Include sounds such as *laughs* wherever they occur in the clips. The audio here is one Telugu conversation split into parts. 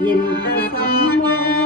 Nhìn.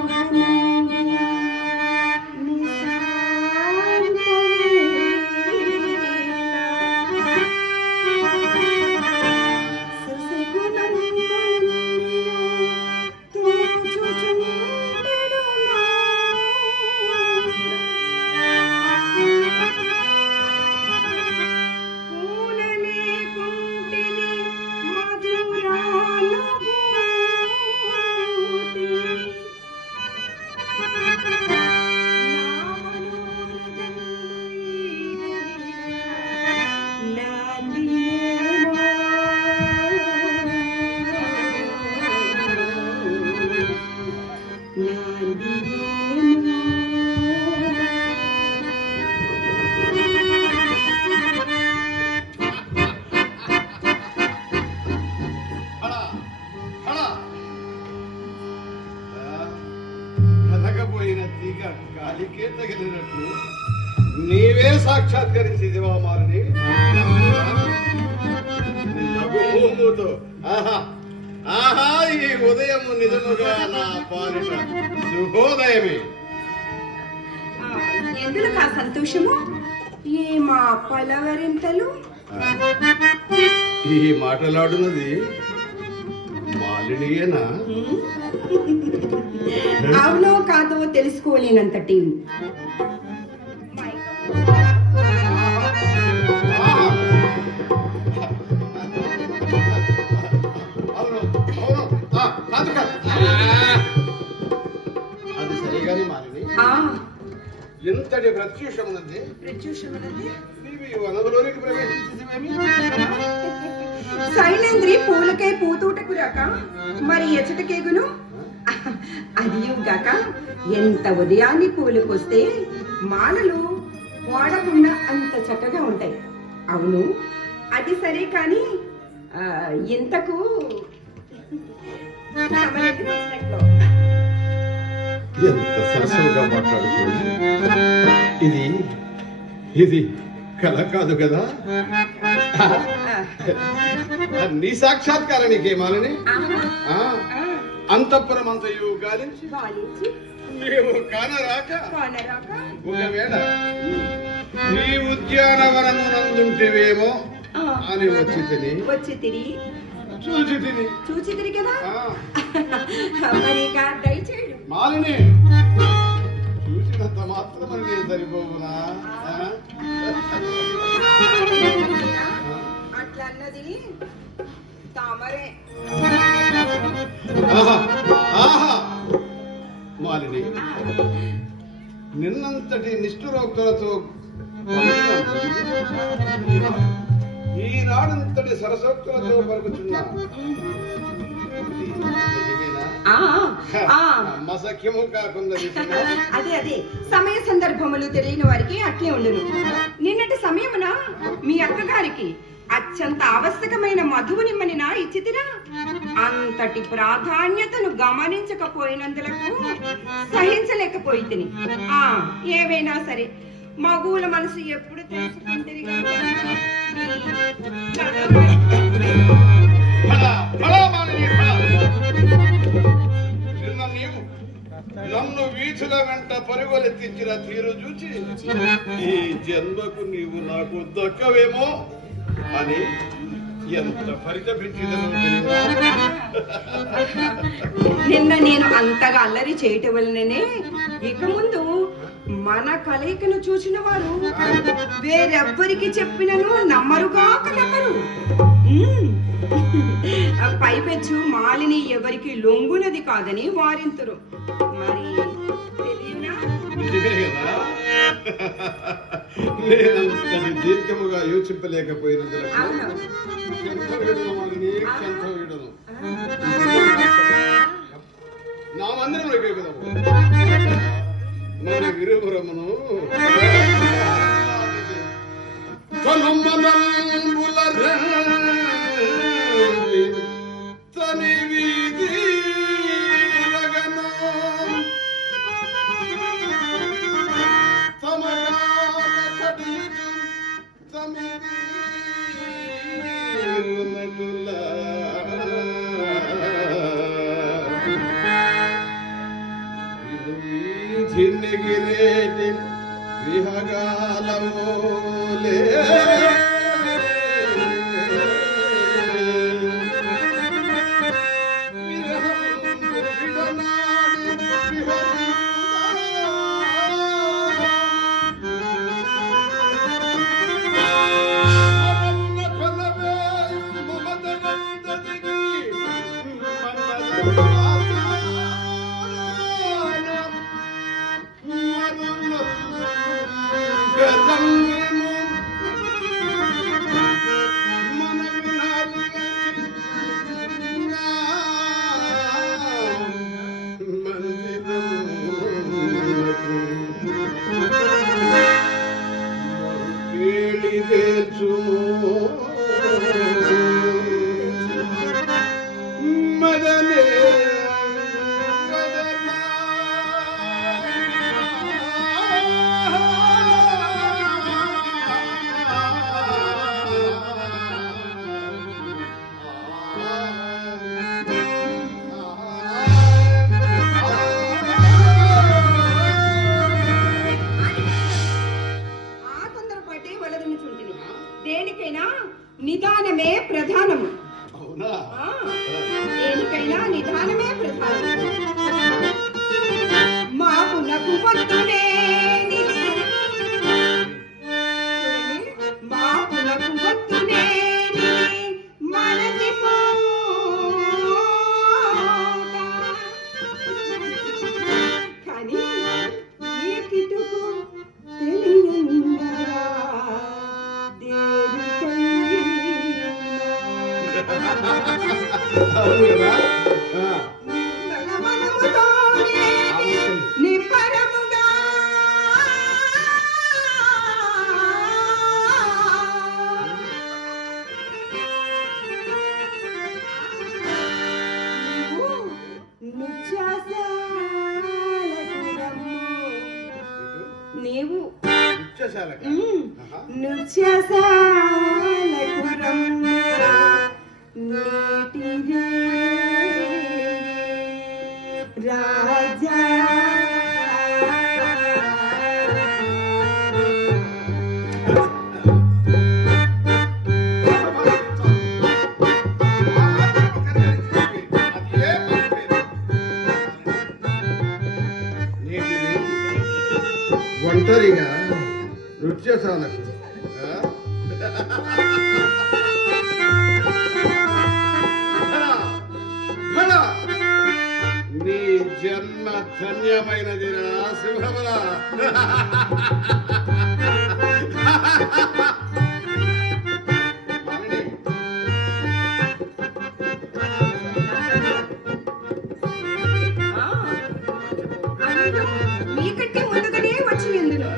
నవ్వుమూముతో ఆహా. ఆహా ఈ ఉదయము నిజముగా నా పాలిట శుభోదయమే. ఎందులో కా సంతోషము? ఏ మా పలవరింతలు? ఈ మాటలాడున్నది మాలినియేనా? అవునో కాదో తెలుసుకోలేనంతటి. అవును ఉన్నది ప్రత్యూషమునది. నీవు ప్రవేశించేవేమి శైలేంద్రి పూలకై పూతూటకు రాక మరి ఎచటకేగును అదియుగాక ఎంత ఉదయాన్ని పూలకొస్తే మాలలు వాడకుండా అంత చక్కగా ఉంటాయి. అవును అది సరే కానీ నచ్చినట్లు. ఎంత సరసముగా మాట్లాడుతుంది. ఇది ఇది కల కాదు కదా? నీ సాక్షాత్కారం నీకేమాలని అంతఃపురం అంతయు గాలించి గాలించి నీవు కానరాక. కానరాక. ఒకవేళ నీ ఉద్యానవనమునందుంటివేమో ఆ, అని వచ్చి తిని. వచ్చి తిరిగి చూసి తిని. చూచి తిరిగి కదా? మరి మాలిని. చూసినంత మాత్రమని నేను సరిపోవునా? ఆ? అట్లా అన్నది తామరే మాలిని నిన్నంతటి నిష్ఠురోక్తులతో ఈనాడంతటి సరసోక్తులతో పలుకుతున్నా. అదే అదే. సమయ సందర్భములు తెలియని వారికి అట్లే ఉండును. నిన్నటి సమయమున మీ అక్కగారికి అత్యంత ఆవశ్యకమైన మధువు నిమ్మని నా ఇచ్చితిరా? అంతటి ప్రాధాన్యతను గమనించకపోయినందులకు సహించలేకపోయి తిని ఆ ఏవైనా సరే. మగువుల మనసు ఎప్పుడు తెలుసుకుంటుంది నీవు నన్ను వీధుల వెంట పరుగులెత్తించిన తీరు చూచి ఈ జన్మకు నీవు నాకు దక్కవేమో అని ఎంత పరితపించిందో నిన్న నేను అంతగా అల్లరి చేయటం వలననే ఇక ముందు మన కలయికను చూసిన వారు వేరెవ్వరికి చెప్పినను నమ్మరుగాక నమ్మరు *laughs* పైపెచ్చు మాలిని ఎవరికి లొంగునది కాదని వారింతురు. మరి దీర్ఘముగా యోచింపలేకపోయినందుకు అవును క్షంత వీడను మాలిని, క్షంత వీడను. నా మందిరం முருகிருபுரமனோ சொல்லும் மனம் புலர தனி வீதி தமிழ் தமிழ் நடுலா జిందగి రేటి గృహగాలమోలే. దేనికైనా నిదానమే ప్రధానము. దేనికైనా నిదానమే ప్రధానము. మాకు నకు వద్దునే నువ్వు చేసా. ధన్యమైనదిరా సింహముల. మీకంటే ముందుగానే వచ్చింది ఇందులో.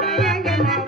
கழகன